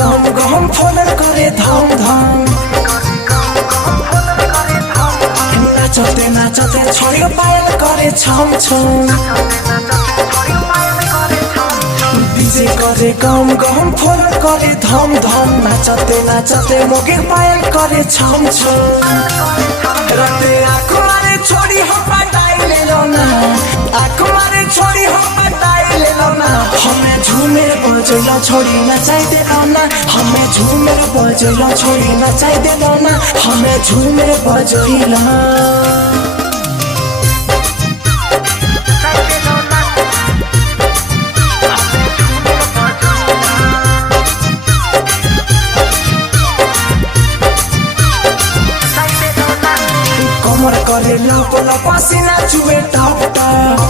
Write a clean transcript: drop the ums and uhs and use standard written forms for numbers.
गम गम फलर करे धम धम नाचते नाचते छोरी पायल करे छम छम डीजे करे गम गम फलर करे धम धम नाचते नाचते मोगे पायल करे छम छम राते आँखों मारे छोरी हो पटाई ले लो ना आँखों मारे छोरी हो पटाई ले लो ना हमें झूमेर बजैला छोरी नचाई दे लो ना हमें झूमेर बजैला छोरी नचाई दे लो ना हमें झूमेर बजैला कमर करे लप लप पसीना चुए टप टप